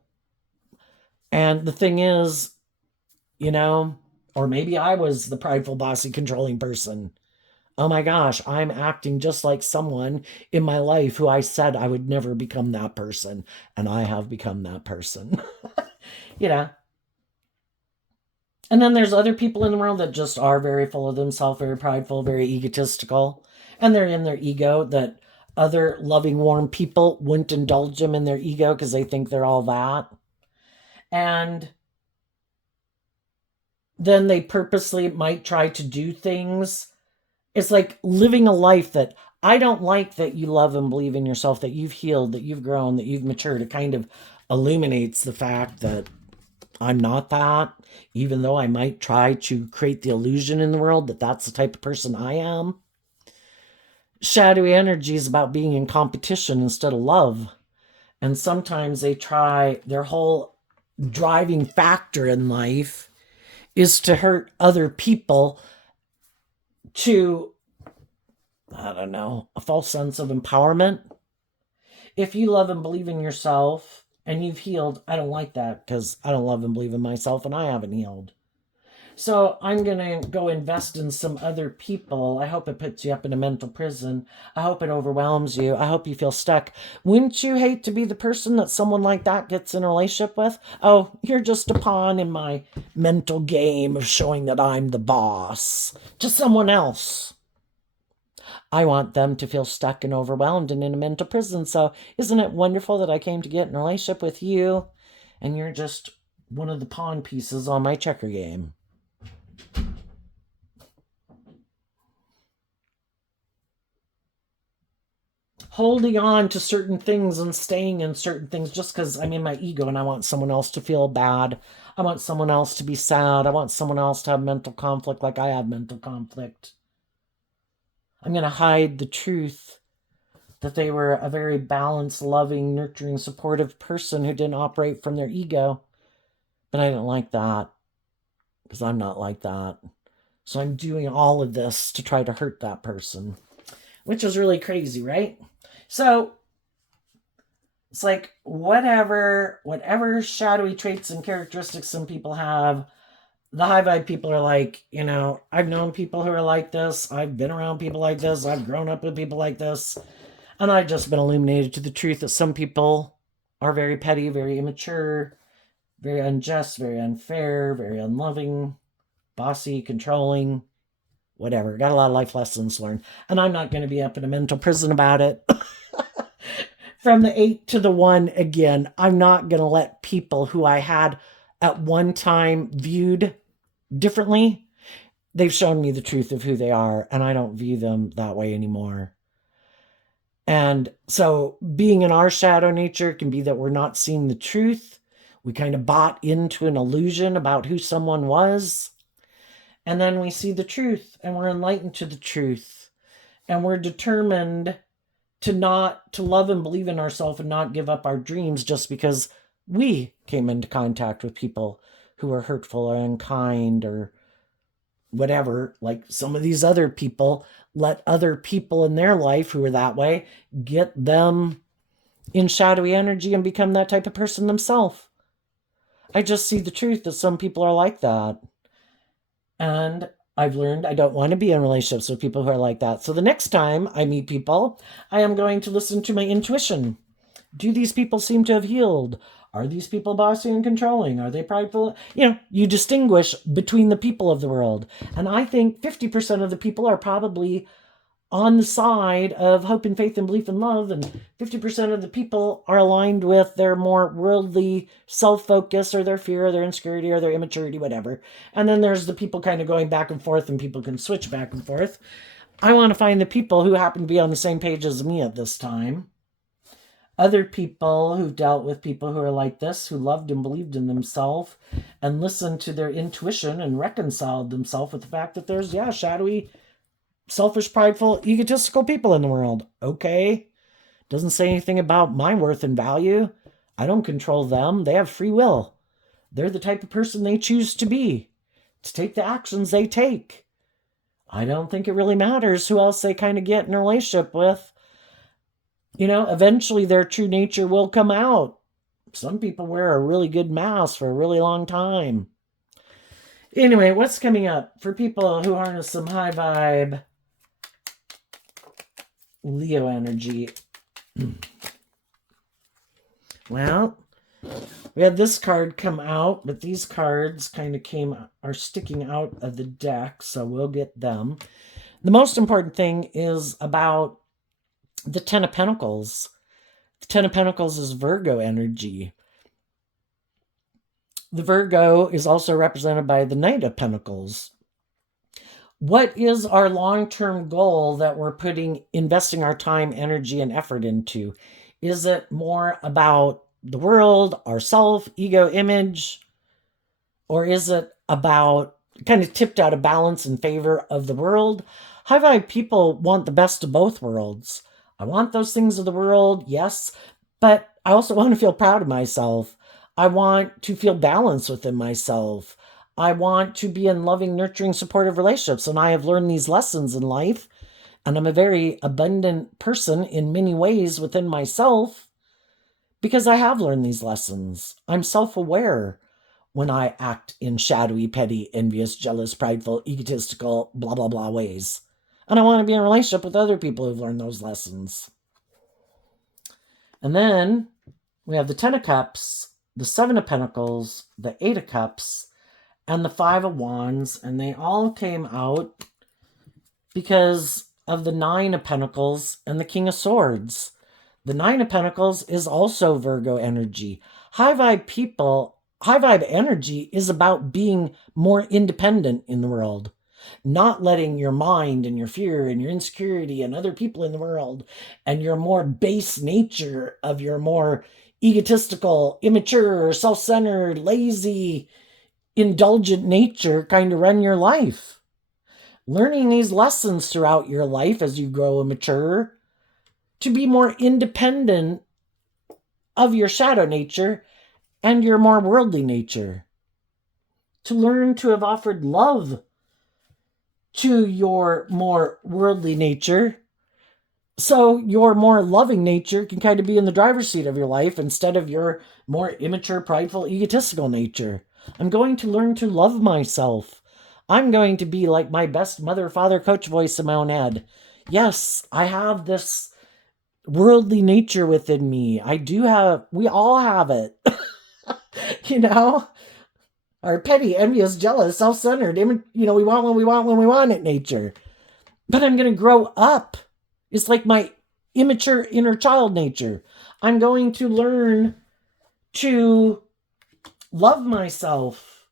And the thing is, or maybe I was the prideful, bossy, controlling person. Oh my gosh, I'm acting just like someone in my life who I said I would never become that person. And I have become that person. And then there's other people in the world that just are very full of themselves, very prideful, very egotistical. And they're in their ego that other loving, warm people wouldn't indulge them in their ego because they think they're all that. And then they purposely might try to do things. It's like living a life that I don't like that you love and believe in yourself, that you've healed, that you've grown, that you've matured. It kind of illuminates the fact that I'm not that, even though I might try to create the illusion in the world that that's the type of person I am. Shadowy energy is about being in competition instead of love. And sometimes they try, their whole driving factor in life is to hurt other people to, I don't know, a false sense of empowerment. If you love and believe in yourself and you've healed, I don't like that because I don't love and believe in myself and I haven't healed. So I'm going to go invest in some other people. I hope it puts you up in a mental prison. I hope it overwhelms you. I hope you feel stuck. Wouldn't you hate to be the person that someone like that gets in a relationship with? Oh, you're just a pawn in my mental game of showing that I'm the boss to someone else. I want them to feel stuck and overwhelmed and in a mental prison. So isn't it wonderful that I came to get in a relationship with you and you're just one of the pawn pieces on my checker game? Holding on to certain things and staying in certain things just because I'm in my ego and I want someone else to feel bad. I want someone else to be sad. I want someone else to have mental conflict like I have mental conflict. I'm going to hide the truth that they were a very balanced, loving, nurturing, supportive person who didn't operate from their ego. But I didn't like that because I'm not like that. So I'm doing all of this to try to hurt that person, which is really crazy, right? So it's like whatever shadowy traits and characteristics some people have, the high vibe people are like, I've known people who are like this. I've been around people like this. I've grown up with people like this. And I've just been illuminated to the truth that some people are very petty, very immature, very unjust, very unfair, very unloving, bossy, controlling, whatever. Got a lot of life lessons learned. And I'm not going to be up in a mental prison about it. From the 8 to the 1 again, I'm not going to let people who I had at one time viewed differently, they've shown me the truth of who they are, and I don't view them that way anymore. And so being in our shadow nature can be that we're not seeing the truth. We kind of bought into an illusion about who someone was. And then we see the truth and we're enlightened to the truth. And we're determined to love and believe in ourselves and not give up our dreams just because we came into contact with people who were hurtful or unkind or whatever. Like some of these other people let other people in their life who are that way get them in shadowy energy and become that type of person themselves. I just see the truth that some people are like that. And I've learned I don't want to be in relationships with people who are like that. So the next time I meet people, I am going to listen to my intuition. Do these people seem to have healed? Are these people bossy and controlling? Are they prideful? You distinguish between the people of the world. And I think 50% of the people are probably on the side of hope and faith and belief and love, and 50% of the people are aligned with their more worldly self-focus or their fear or their insecurity or their immaturity, whatever. And then there's the people kind of going back and forth, and people can switch back and forth. I want to find the people who happen to be on the same page as me at this time. Other people who've dealt with people who are like this, who loved and believed in themselves and listened to their intuition and reconciled themselves with the fact that there's, shadowy, selfish, prideful, egotistical people in the world. Okay. Doesn't say anything about my worth and value. I don't control them. They have free will. They're the type of person they choose to be, to take the actions they take. I don't think it really matters who else they kind of get in a relationship with. Eventually their true nature will come out. Some people wear a really good mask for a really long time. Anyway, what's coming up for people who harness some high vibe Leo energy? Well, we had this card come out, but these cards kind of are sticking out of the deck, so we'll get them. The most important thing is about the Ten of Pentacles. The Ten of Pentacles is Virgo energy. The Virgo is also represented by the Knight of Pentacles. What is our long-term goal that we're investing our time, energy, and effort into? Is it more about the world, ourself, ego, image, or is it about kind of tipped out of balance in favor of the world? High vibe people want the best of both worlds. I want those things of the world, yes, but I also want to feel proud of myself. I want to feel balance within myself. I want to be in loving, nurturing, supportive relationships. And I have learned these lessons in life. And I'm a very abundant person in many ways within myself because I have learned these lessons. I'm self aware when I act in shadowy, petty, envious, jealous, prideful, egotistical, blah, blah, blah ways. And I want to be in a relationship with other people who've learned those lessons. And then we have the Ten of Cups, the Seven of Pentacles, the Eight of Cups, and the Five of Wands. And they all came out because of the Nine of Pentacles and the King of Swords. The Nine of Pentacles is also Virgo energy. High vibe energy is about being more independent in the world, not letting your mind and your fear and your insecurity and other people in the world and your more base nature of your more egotistical, immature, self-centered, lazy, indulgent nature kind of run your life. Learning these lessons throughout your life as you grow and mature to be more independent of your shadow nature and your more worldly nature. To learn to have offered love to your more worldly nature so your more loving nature can kind of be in the driver's seat of your life instead of your more immature, prideful, egotistical nature. I'm going to learn to love myself. I'm going to be like my best mother, father, coach voice in my own head. Yes, I have this worldly nature within me. We all have it. You know? Our petty, envious, jealous, self-centered, we want when we want when we want it nature. But I'm going to grow up. It's like my immature inner child nature. I'm going to learn to love myself,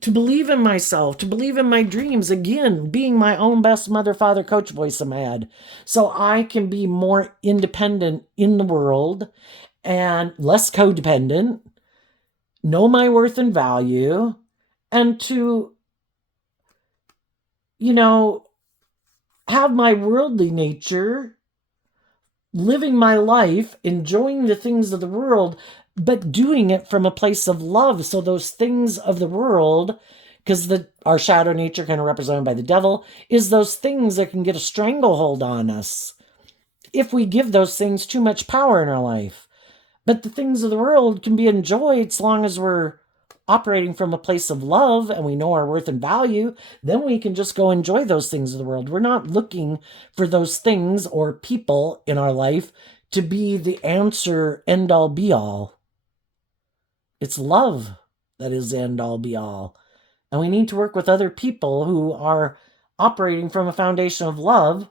to believe in myself, to believe in my dreams. Again, being my own best mother, father, coach voice in my head. So I can be more independent in the world and less codependent, know my worth and value, and to, have my worldly nature, living my life, enjoying the things of the world, but doing it from a place of love. So those things of the world, because our shadow nature, kind of represented by the devil, is those things that can get a stranglehold on us if we give those things too much power in our life. But the things of the world can be enjoyed as long as we're operating from a place of love and we know our worth and value. Then we can just go enjoy those things of the world. We're not looking for those things or people in our life to be the answer, end all, be all. It's love that is end all, be all. And we need to work with other people who are operating from a foundation of love,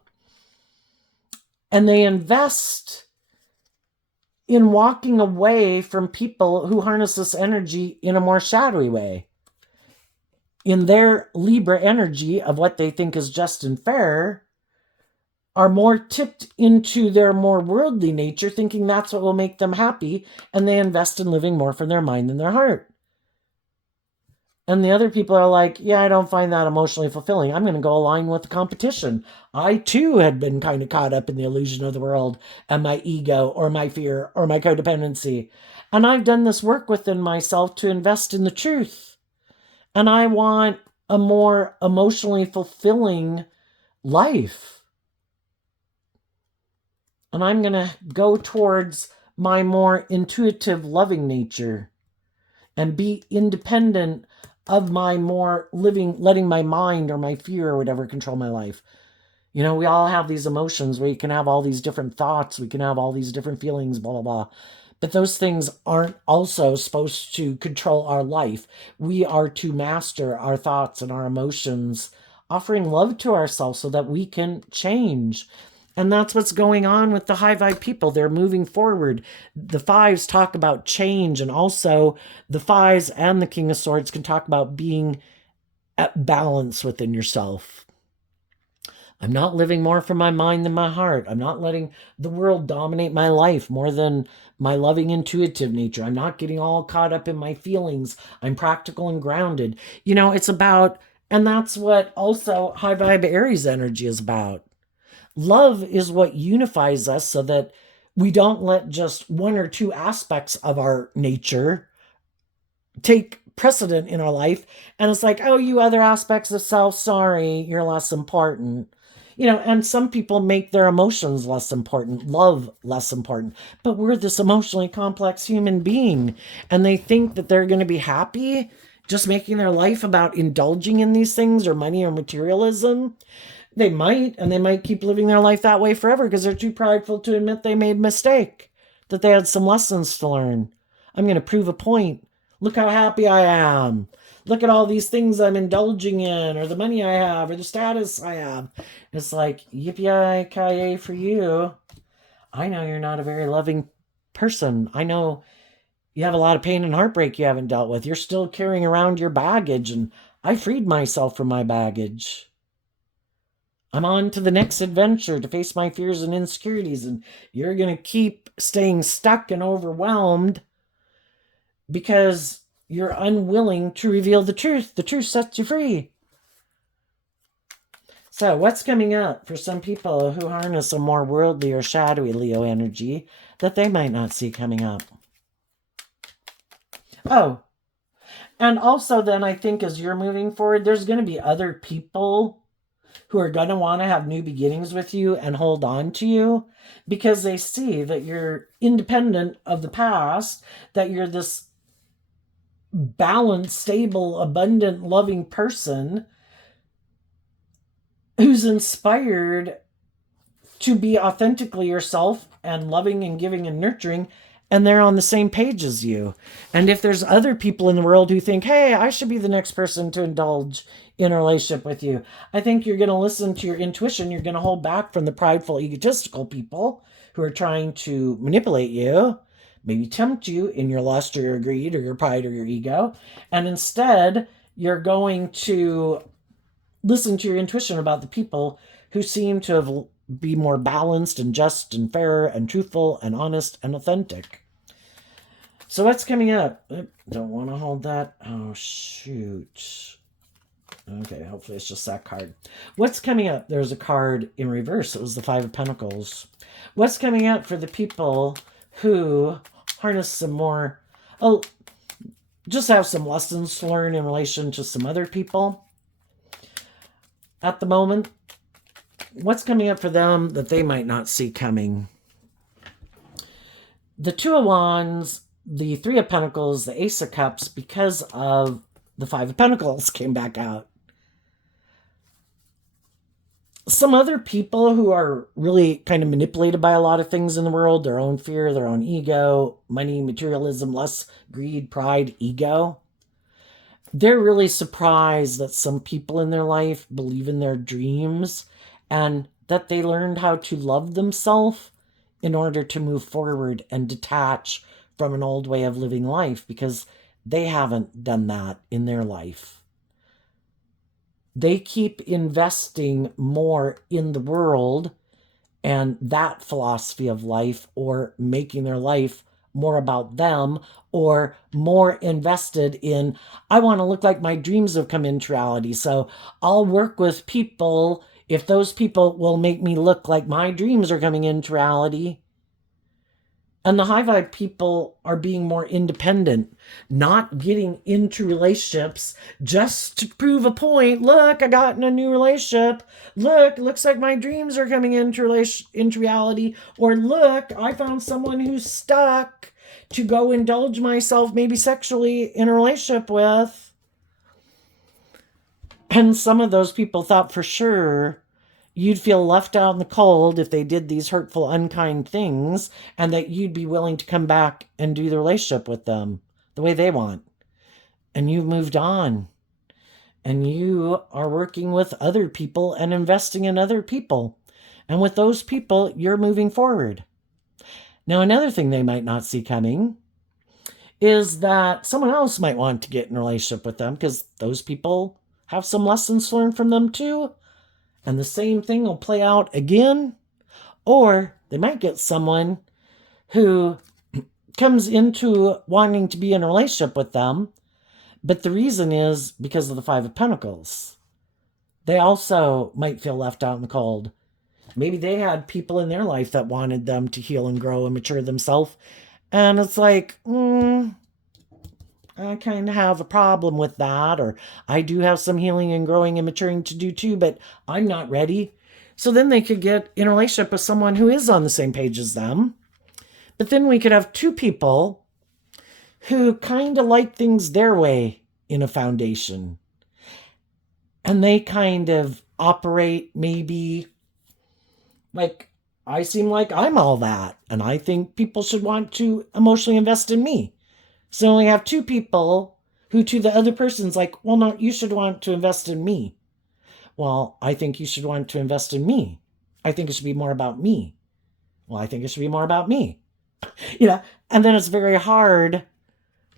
and they invest in walking away from people who harness this energy in a more shadowy way. In their Libra energy of what they think is just and fair, are more tipped into their more worldly nature, thinking that's what will make them happy, and they invest in living more from their mind than their heart. And the other people are like, yeah, I don't find that emotionally fulfilling. I'm going to go align with the competition. I too had been kind of caught up in the illusion of the world and my ego or my fear or my codependency. And I've done this work within myself to invest in the truth. And I want a more emotionally fulfilling life. And I'm going to go towards my more intuitive, loving nature and be independent of my more letting my mind or my fear or whatever control my life. We all have these emotions where you can have all these different thoughts, we can have all these different feelings, blah, blah, blah. But those things aren't also supposed to control our life. We are to master our thoughts and our emotions, offering love to ourselves so that we can change. And that's what's going on with the high vibe people. They're moving forward. The fives talk about change, and also the fives and the King of Swords can talk about being at balance within yourself. I'm not living more from my mind than my heart. I'm not letting the world dominate my life more than my loving, intuitive nature. I'm not getting all caught up in my feelings. I'm practical and grounded. It's about, and that's what also high vibe Aries energy is about. Love is what unifies us so that we don't let just one or two aspects of our nature take precedent in our life. And it's like, oh, you other aspects of self, sorry, you're less important. And some people make their emotions less important, love less important. But we're this emotionally complex human being, and they think that they're going to be happy just making their life about indulging in these things or money or materialism. They might, and they might keep living their life that way forever because they're too prideful to admit they made a mistake, that they had some lessons to learn. I'm going to prove a point. Look how happy I am. Look at all these things I'm indulging in, or the money I have, or the status I have. It's like, yippee-ki-yay for you. I know you're not a very loving person. I know you have a lot of pain and heartbreak you haven't dealt with. You're still carrying around your baggage, and I freed myself from my baggage. I'm on to the next adventure to face my fears and insecurities, and you're going to keep staying stuck and overwhelmed because you're unwilling to reveal the truth. The truth sets you free. So, what's coming up for some people who harness a more worldly or shadowy Leo energy that they might not see coming up? Oh, and also, then I think as you're moving forward, there's going to be other people who are going to want to have new beginnings with you and hold on to you because they see that you're independent of the past, that you're this balanced, stable, abundant, loving person who's inspired to be authentically yourself and loving and giving and nurturing, and they're on the same page as you. And if there's other people in the world who think, hey, I should be the next person to indulge in a relationship with you, I think you're going to listen to your intuition. You're going to hold back from the prideful, egotistical people who are trying to manipulate you, maybe tempt you in your lust or your greed or your pride or your ego. And instead, you're going to listen to your intuition about the people who seem to have be more balanced and just and fair and truthful and honest and authentic. So what's coming up? Don't want to hold that. Oh, shoot. Okay, hopefully it's just that card. What's coming up? There's a card in reverse. It was the Five of Pentacles. What's coming up for the people who harness some more... Oh, just have some lessons to learn in relation to some other people at the moment? What's coming up for them that they might not see coming? The Two of Wands, the Three of Pentacles, the Ace of Cups, because of the Five of Pentacles came back out. Some other people who are really kind of manipulated by a lot of things in the world, their own fear, their own ego, money, materialism, lust, greed, pride, ego. They're really surprised that some people in their life believe in their dreams and that they learned how to love themselves in order to move forward and detach from an old way of living life because they haven't done that in their life. They keep investing more in the world and that philosophy of life, or making their life more about them, or more invested in, I want to look like my dreams have come into reality. So I'll work with people if those people will make me look like my dreams are coming into reality. And the high vibe people are being more independent, not getting into relationships just to prove a point. Look, I got in a new relationship. Look, looks like my dreams are coming into reality. Or look, I found someone who's stuck to go indulge myself, maybe sexually, in a relationship with. And some of those people thought for sure you'd feel left out in the cold if they did these hurtful, unkind things, and that you'd be willing to come back and do the relationship with them the way they want. And you've moved on. And you are working with other people and investing in other people. And with those people, you're moving forward. Now, another thing they might not see coming is that someone else might want to get in a relationship with them because those people have some lessons learned from them too, and the same thing will play out again. Or they might get someone who comes into wanting to be in a relationship with them, but the reason is because of the Five of Pentacles. They also might feel left out in the cold. Maybe they had people in their life that wanted them to heal and grow and mature themselves. And it's like, I kind of have a problem with that. Or I do have some healing and growing and maturing to do too, but I'm not ready. So then they could get in a relationship with someone who is on the same page as them. But then we could have two people who kind of like things their way in a foundation. And they kind of operate maybe like, I seem like I'm all that, and I think people should want to emotionally invest in me. So we have two people who to the other person's like, well, no, you should want to invest in me. Well, I think you should want to invest in me. I think it should be more about me. Well, I think it should be more about me. And then it's very hard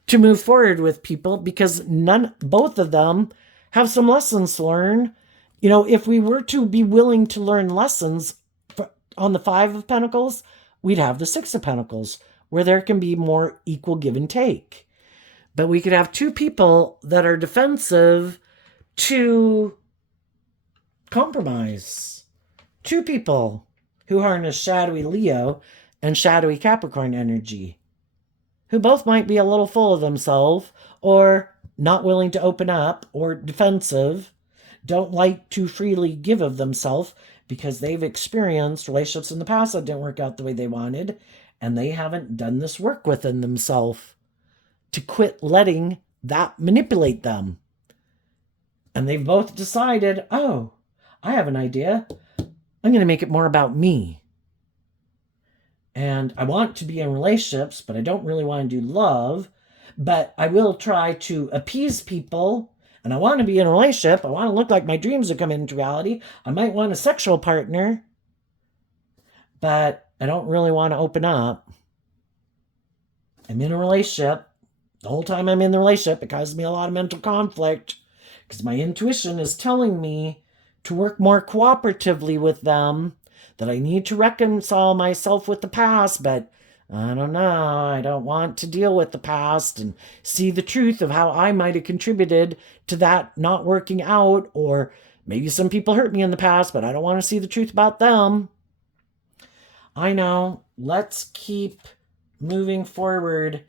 to move forward with people because both of them have some lessons to learn. If we were to be willing to learn lessons on the Five of Pentacles, we'd have the Six of Pentacles, where there can be more equal give and take. But we could have two people that are defensive to compromise. Two people who harness shadowy Leo and shadowy Capricorn energy, who both might be a little full of themselves, or not willing to open up, or defensive, don't like to freely give of themselves, because they've experienced relationships in the past that didn't work out the way they wanted, and they haven't done this work within themselves to quit letting that manipulate them. And they've both decided, oh, I have an idea. I'm going to make it more about me. And I want to be in relationships, but I don't really want to do love, but I will try to appease people. And I want to be in a relationship. I want to look like my dreams are coming into reality. I might want a sexual partner, but I don't really want to open up. I'm in a relationship. The whole time I'm in the relationship, it causes me a lot of mental conflict because my intuition is telling me to work more cooperatively with them, that I need to reconcile myself with the past, but I don't know. I don't want to deal with the past and see the truth of how I might have contributed to that not working out. Or maybe some people hurt me in the past, but I don't want to see the truth about them. I know. Let's keep moving forward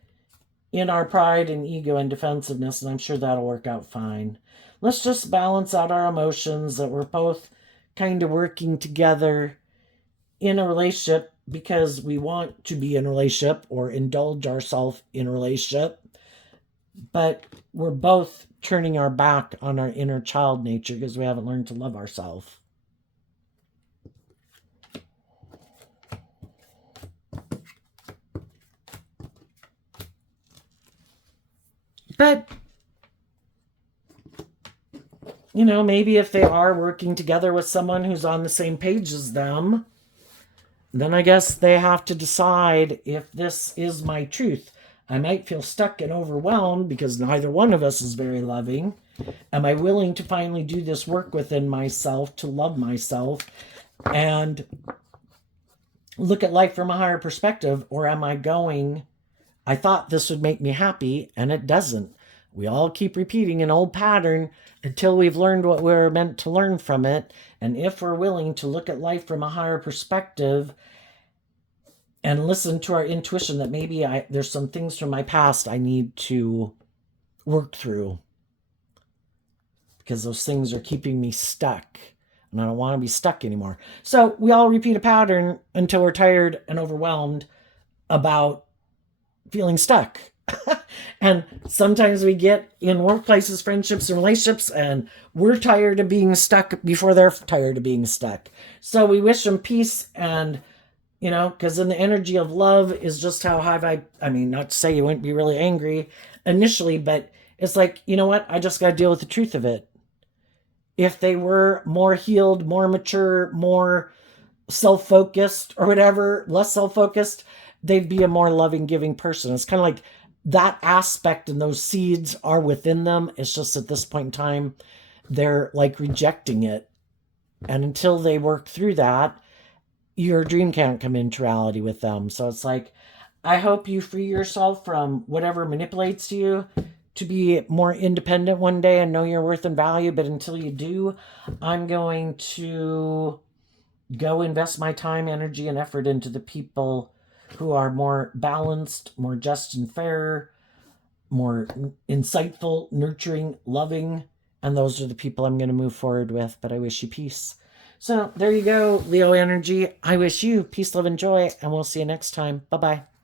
in our pride and ego and defensiveness, and I'm sure that'll work out fine. Let's just balance out our emotions, that we're both kind of working together in a relationship because we want to be in a relationship or indulge ourselves in a relationship, but we're both turning our back on our inner child nature because we haven't learned to love ourselves. But, maybe if they are working together with someone who's on the same page as them, then I guess they have to decide if this is my truth. I might feel stuck and overwhelmed because neither one of us is very loving. Am I willing to finally do this work within myself to love myself and look at life from a higher perspective? Or am I going, I thought this would make me happy, and it doesn't. We all keep repeating an old pattern until we've learned what we're meant to learn from it. And if we're willing to look at life from a higher perspective and listen to our intuition that maybe there's some things from my past I need to work through because those things are keeping me stuck and I don't want to be stuck anymore. So we all repeat a pattern until we're tired and overwhelmed about feeling stuck. And sometimes we get in workplaces, friendships, and relationships, and we're tired of being stuck before they're tired of being stuck. So we wish them peace, and, because then the energy of love is just how high I mean, not to say you wouldn't be really angry initially, but it's like, you know what? I just got to deal with the truth of it. If they were more healed, more mature, more self-focused, or whatever, less self-focused, they'd be a more loving, giving person. It's kind of like that aspect and those seeds are within them. It's just at this point in time, they're like rejecting it. And until they work through that, your dream can't come into reality with them. So it's like, I hope you free yourself from whatever manipulates you to be more independent one day and know your worth and value. But until you do, I'm going to go invest my time, energy, and effort into the people who are more balanced, more just and fair, more insightful, nurturing, loving. And those are the people I'm going to move forward with. But I wish you peace. So there you go, Leo energy. I wish you peace, love, and joy. And we'll see you next time. Bye bye.